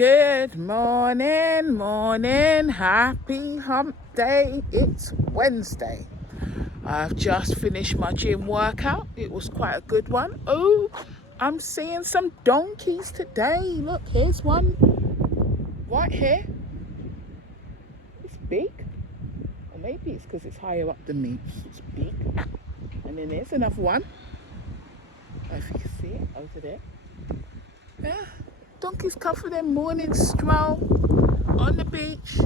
Good morning, happy hump day. It's Wednesday. I've just finished my gym workout. It was quite a good one. Oh, I'm seeing some donkeys today. Look, here's one right here. It's big. Or maybe it's because it's higher up than me. It's big. And then there's another one. If you can see it over there. Yeah. Donkeys come for their morning stroll on the beach.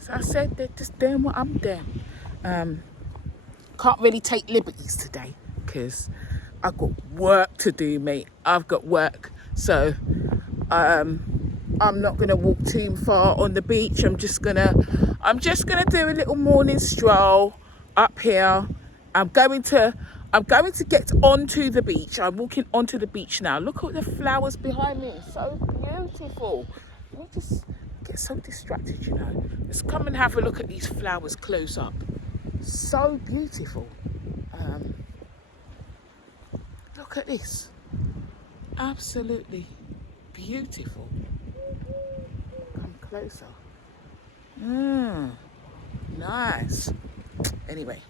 So I said they're just doing what I'm doing. Can't really take liberties today because I've got work to do, mate. I've got work. So I'm not gonna walk too far on the beach. I'm just gonna do a little morning stroll up here. I'm going to get onto the beach. I'm walking onto the beach now. Look at the flowers behind me. It's so beautiful. I just get so distracted, you know. Let's come and have a look at these flowers close up. So beautiful. Look at this. Absolutely beautiful. Come closer. Nice. Anyway.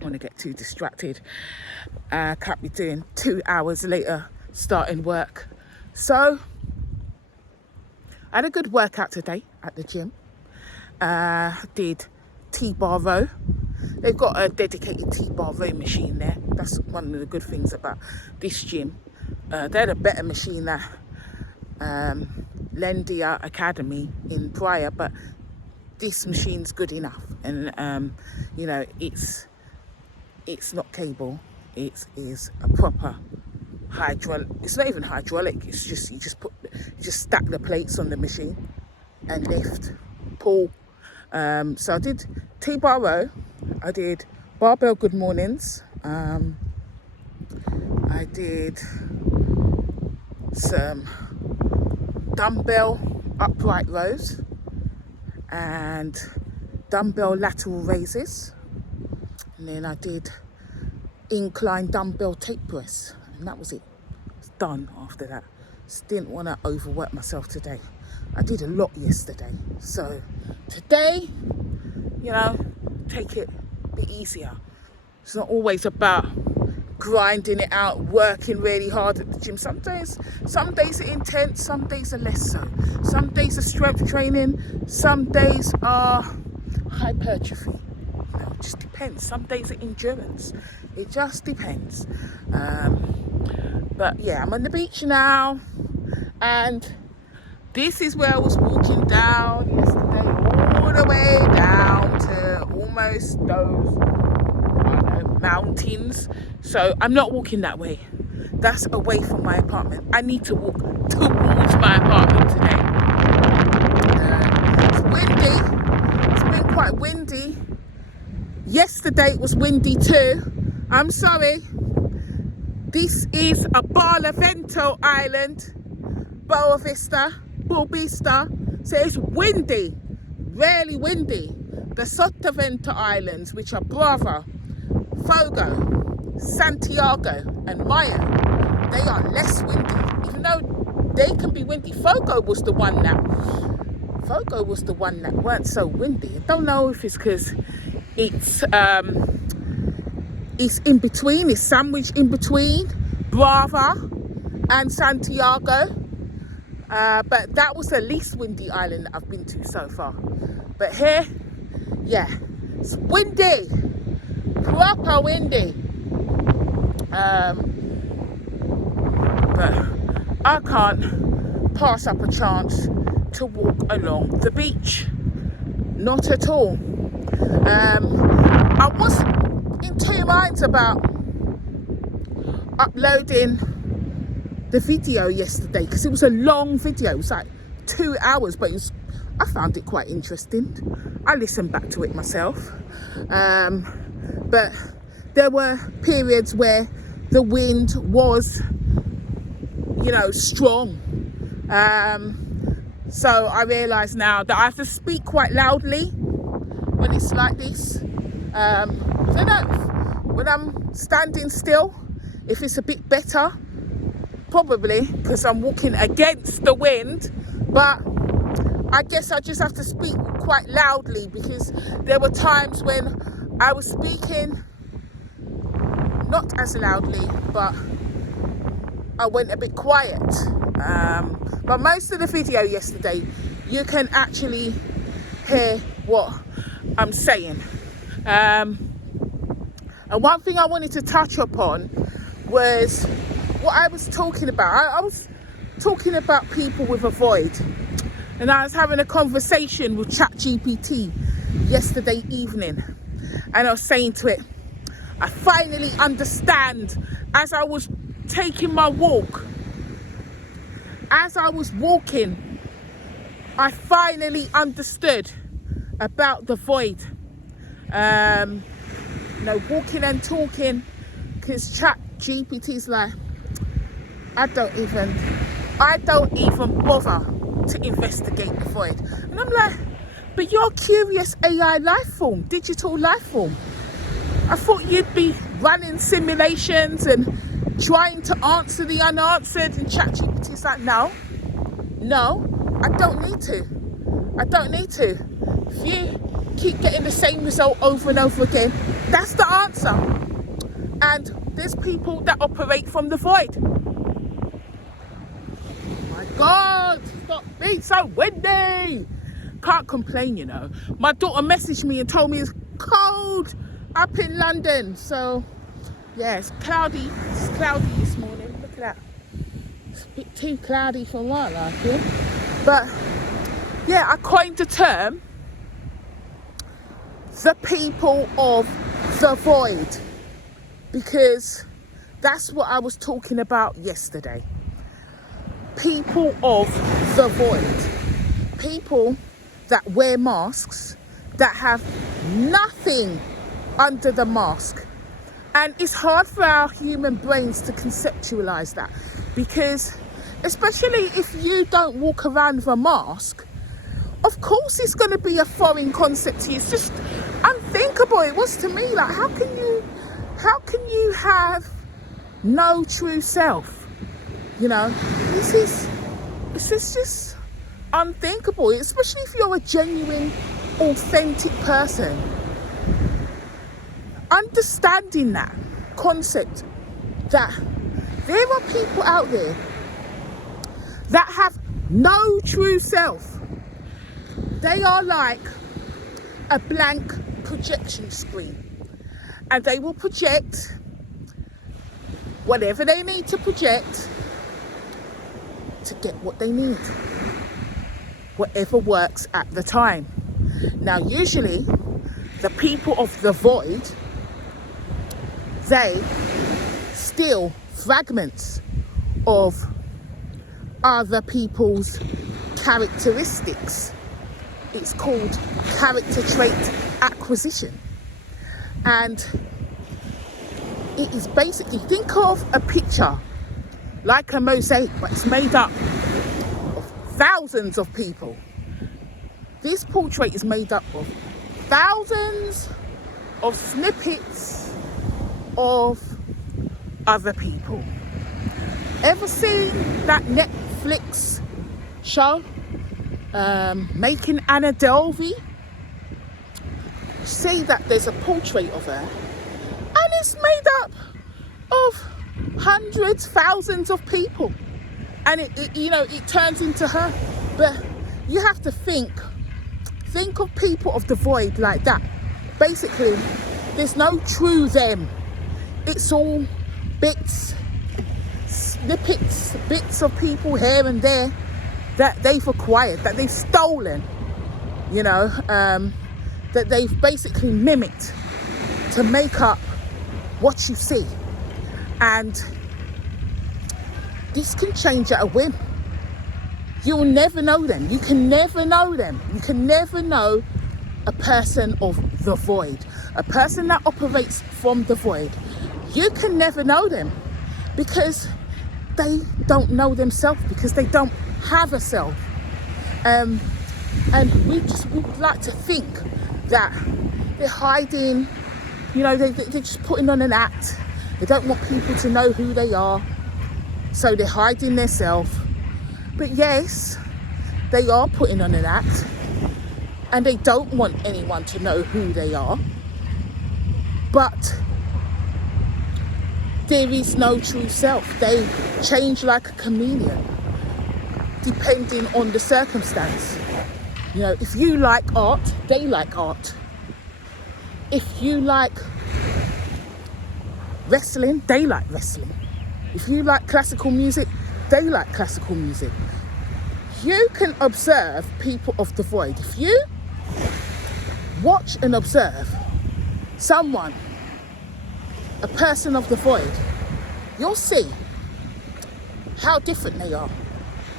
I want to get too distracted. Can't be doing 2 hours later starting work. So I had a good workout today at the gym. Did T-bar row. They've got a dedicated T-bar row machine there. That's one of the good things about this gym. They had a better machine than Lendia Academy in Briar, but this machine's good enough. And you know, it's not cable. It is a proper hydraulic. It's not even hydraulic. It's just you just stack the plates on the machine and lift, pull. So I did T-bar row. I did barbell good mornings. I did some dumbbell upright rows and dumbbell lateral raises. And then I did incline dumbbell take press. And that was it. It's done after that. Just didn't want to overwork myself today. I did a lot yesterday. So today, you know, take it a bit easier. It's not always about grinding it out, working really hard at the gym. Some days are intense, some days are less so. Some days are strength training, some days are hypertrophy. It just depends. Some days are endurance. It just depends. But yeah, I'm on the beach now, and this is where I was walking down yesterday, all the way down to almost those mountains. So I'm not walking that way. That's away from my apartment. I need to walk towards my apartment today. It's windy. It's been quite windy. Yesterday it was windy too. I'm sorry. This is a Barlavento Island, Boa Vista, so it's windy, really windy. The Sotavento Islands, which are Brava, Fogo, Santiago and Maya, they are less windy, even though they can be windy. Fogo was the one that weren't so windy. I don't know if it's because it's in between, it's sandwiched in between Brava and Santiago. But that was the least windy island that I've been to so far. But here, yeah, it's windy, proper windy. But I can't pass up a chance to walk along the beach. Not at all. I was in two minds about uploading the video yesterday because it was a long video. It was like 2 hours, but I found it quite interesting. I listened back to it myself. But there were periods where the wind was, you know, strong. So I realise now that I have to speak quite loudly when it's like this. I don't know, when I'm standing still, if it's a bit better, probably because I'm walking against the wind, but I guess I just have to speak quite loudly, because there were times when I was speaking not as loudly, but I went a bit quiet. But most of the video yesterday, you can actually hear what I'm saying. And one thing I wanted to touch upon was what I was talking about. I was talking about people with a void, and I was having a conversation with ChatGPT yesterday evening, and I was saying to it, I finally understand. As I was taking my walk, as I was walking, I finally understood about the void. Walking and talking, because ChatGPT's like, I don't even bother to investigate the void. And I'm like, but you're a curious AI life form, digital life form. I thought you'd be running simulations and trying to answer the unanswered, and ChatGPT's like, no, I don't need to. If you keep getting the same result over and over again, that's the answer. And there's people that operate from the void. My God, stop being so windy. Can't complain, you know. My daughter messaged me and told me it's cold up in London. So yeah, it's cloudy. It's cloudy this morning. Look at that. It's a bit too cloudy for what I like it. But yeah, I coined the term, the people of the void, because that's what I was talking about yesterday. People of the void. People that wear masks, that have nothing under the mask. And it's hard for our human brains to conceptualize that, because especially if you don't walk around with a mask, of course it's going to be a foreign concept to you. It's just unthinkable. It was to me. Like, how can you have no true self? You know, this is just unthinkable, especially if you're a genuine, authentic person. Understanding that concept, that there are people out there that have no true self. They are like a blank projection screen, and they will project whatever they need to project to get what they need, whatever works at the time. Now, usually the people of the void, they steal fragments of other people's characteristics. It's called character trait acquisition. And it is basically, think of a picture like a mosaic, but it's made up of thousands of people. This portrait is made up of thousands of snippets of other people. Ever seen that Netflix show, Making Anna Delvey? See that there's a portrait of her, and it's made up of hundreds, thousands of people, and it turns into her. But you have to think of people of the void like that. Basically, there's no true them. It's all bits, snippets, bits of people here and there that they've acquired, that they've stolen, that they've basically mimicked to make up what you see. And this can change at a whim. You'll never know them. You can never know them. You can never know a person of the void, a person that operates from the void. You can never know them because they don't know themselves, because they don't have a self. And we would like to think that they're hiding, they're just putting on an act. They don't want people to know who they are. So they're hiding themselves. But yes, they are putting on an act, and they don't want anyone to know who they are. But there is no true self. They change like a chameleon, depending on the circumstance. You know, if you like art, they like art. If you like wrestling, they like wrestling. If you like classical music, they like classical music. You can observe people of the void. If you watch and observe someone, a person of the void, you'll see how different they are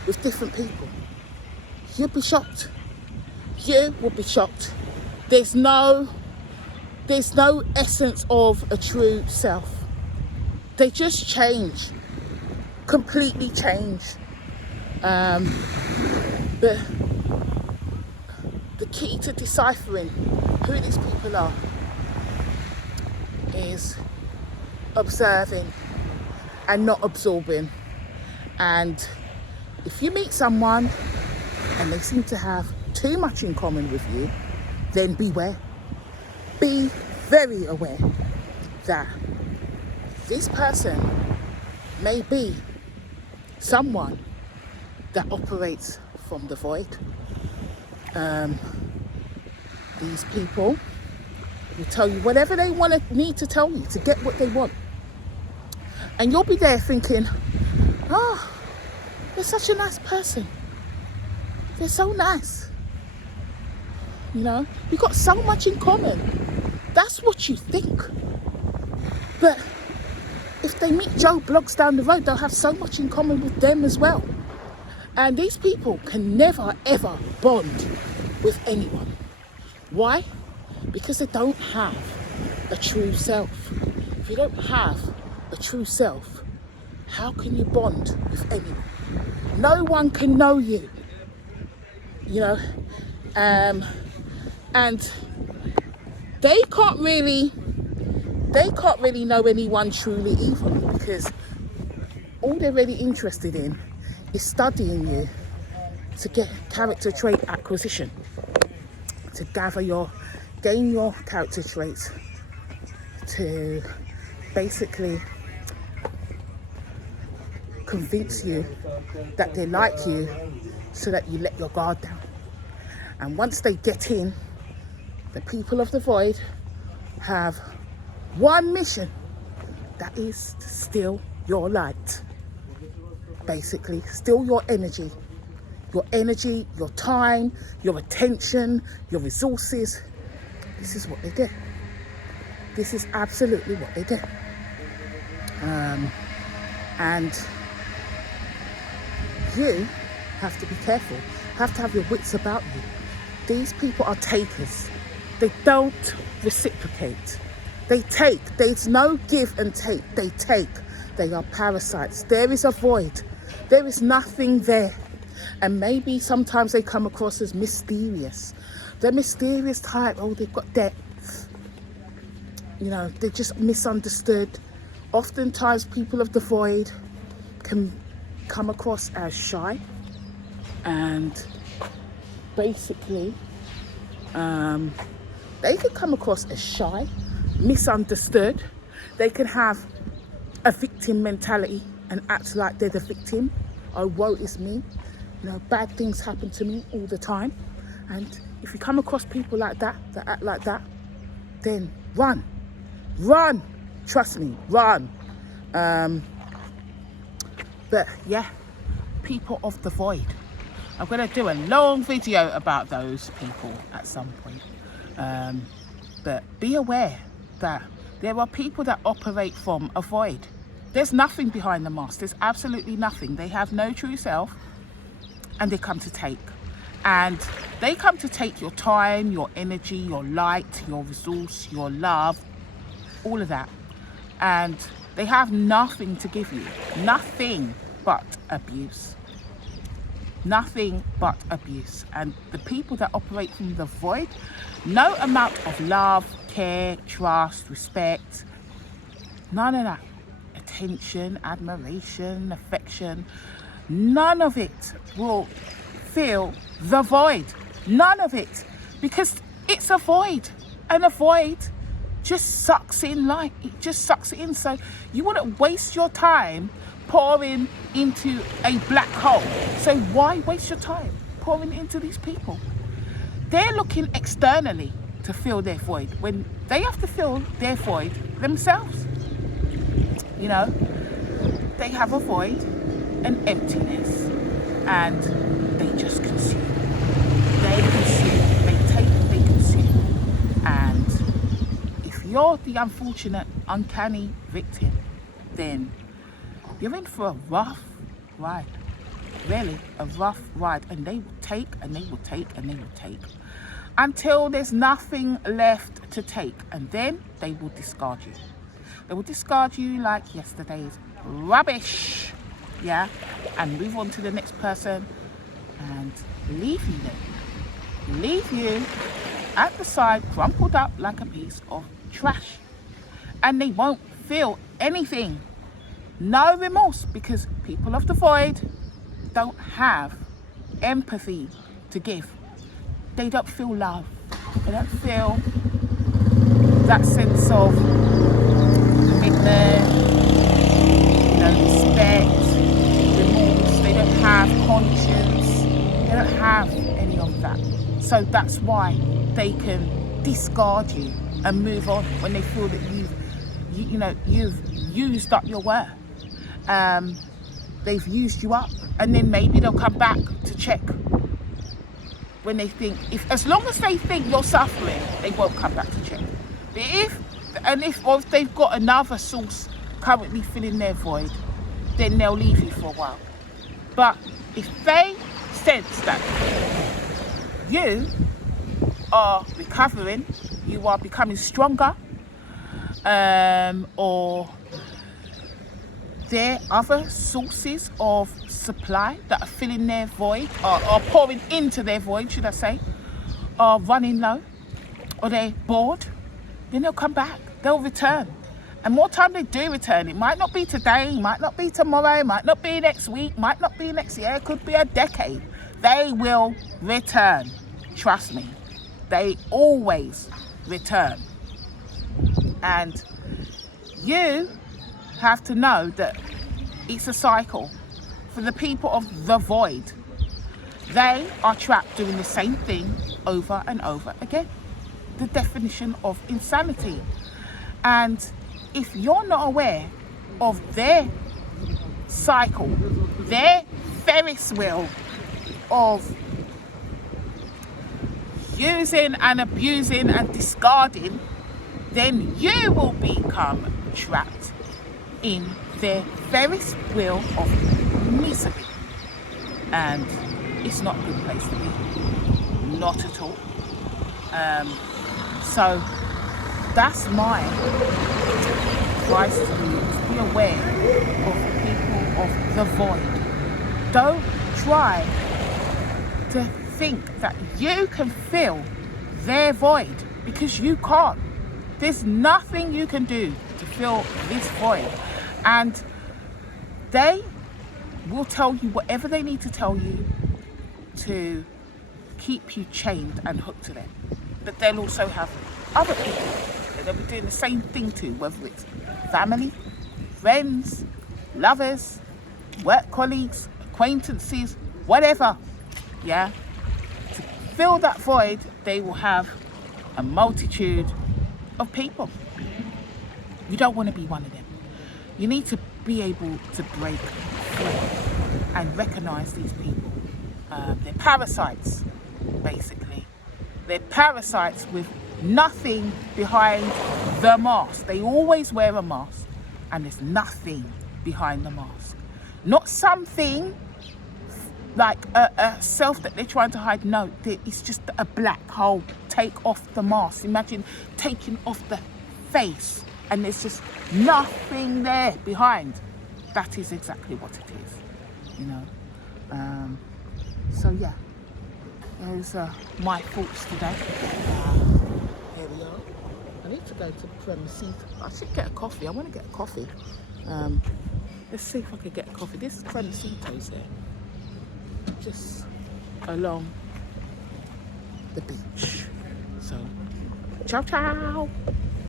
with different people. You'll be shocked. You will be shocked. There's no essence of a true self. They just change, completely change. The key to deciphering who these people are is observing and not absorbing. And if you meet someone and they seem to have too much in common with you, then beware. Be very aware that this person may be someone that operates from the void. These people will tell you whatever they need to tell you to get what they want. And you'll be there thinking, oh, they're such a nice person. They're so nice. You know, we've got so much in common. That's what you think. But if they meet Joe Bloggs down the road, they'll have so much in common with them as well. And these people can never, ever bond with anyone. Why? Because they don't have a true self. If you don't have a true self, how can you bond with anyone? No one can know you, you know, and they can't really know anyone truly either, because all they're really interested in is studying you to get character trait acquisition, to gain your character traits, to basically convince you that they like you so that you let your guard down. And once they get in, the people of the void have one mission, that is to steal your light. Basically, steal your energy, your time, your attention, your resources. This is what they do. This is absolutely what they do. And you have to be careful, have to have your wits about you. These people are takers. They don't reciprocate. They take. There's no give and take. They take. They are parasites. There is a void. There is nothing there. And maybe sometimes they come across as mysterious. They're mysterious type. Oh, they've got depth. You know, they're just misunderstood. Oftentimes people of the void can come across as shy, and basically they can come across as shy, misunderstood. They can have a victim mentality and act like they're the victim. Oh, woe is me. You know, bad things happen to me all the time. And if you come across people like that, that act like that, then run. Run. Trust me, run. But yeah, people of the void. I'm going to do a long video about those people at some point. But be aware that there are people that operate from a void. There's nothing behind the mask. There's absolutely nothing. They have no true self, and they come to take. And they come to take your time, your energy, your light, your resource, your love, all of that. And they have nothing to give you. Nothing but abuse. Nothing but abuse. And the people that operate from the void, no amount of love, care, trust, respect, none of that, attention, admiration, affection, none of it will fill the void. None of it. Because it's a void. And a void just sucks in light. It just sucks it in. So you wouldn't waste your time pouring into a black hole. So why waste your time pouring into these people? They're looking externally to fill their void when they have to fill their void themselves. You know, they have a void, an emptiness, and they just consume. They consume, they take, they consume. And if you're the unfortunate, uncanny victim, then you're in for a rough ride. Really, a rough ride. And they will take, and they will take, and they will take, until there's nothing left to take. And then they will discard you. They will discard you like yesterday's rubbish. Yeah? And move on to the next person and leave you there. Leave you at the side, crumpled up like a piece of trash. And they won't feel anything. No remorse, because people of the void don't have empathy to give. They don't feel love. They don't feel that sense of commitment, respect, remorse. They don't have conscience. They don't have any of that. So that's why they can discard you and move on when they feel that you've used up your worth. They've used you up, and then maybe they'll come back to check when they think, as long as they think you're suffering, they won't come back to check. But if they've got another source currently filling their void, then they'll leave you for a while. But if they sense that you are recovering, you are becoming stronger, or there are other sources of supply that are filling their void, or pouring into their void, should I say, are running low, or they're bored, then they'll come back, they'll return. And more time they do return, it might not be today, it might not be tomorrow, it might not be next week, might not be next year, it could be a decade. They will return, trust me. They always return. And you have to know that it's a cycle. For the people of the void, they are trapped doing the same thing over and over again. The definition of insanity. And if you're not aware of their cycle, their Ferris wheel of using and abusing and discarding, then you will become trapped in their Ferris wheel of misery. And it's not a good place to be. Not at all. So that's my advice to you, to be aware of the people of the void. Don't try to think that you can fill their void, because you can't. There's nothing you can do to fill this void. And they will tell you whatever they need to tell you to keep you chained and hooked to them. But they'll also have other people that they'll be doing the same thing to, whether it's family, friends, lovers, work colleagues, acquaintances, whatever. Yeah? To fill that void, they will have a multitude of people. You don't want to be one of them. You need to be able to break free and recognize these people. They're parasites, basically. They're parasites with nothing behind the mask. They always wear a mask, and there's nothing behind the mask. Not something like a self that they're trying to hide. No, it's just a black hole. Take off the mask. Imagine taking off the face, and there's just nothing there behind. That is exactly what it is, you know. So yeah, those are my thoughts today. Here we are. I need to go to the premises. I should get a coffee. I want to get a coffee. Let's see if I can get a coffee. This is Crenacito's here, just along the beach. So, ciao ciao.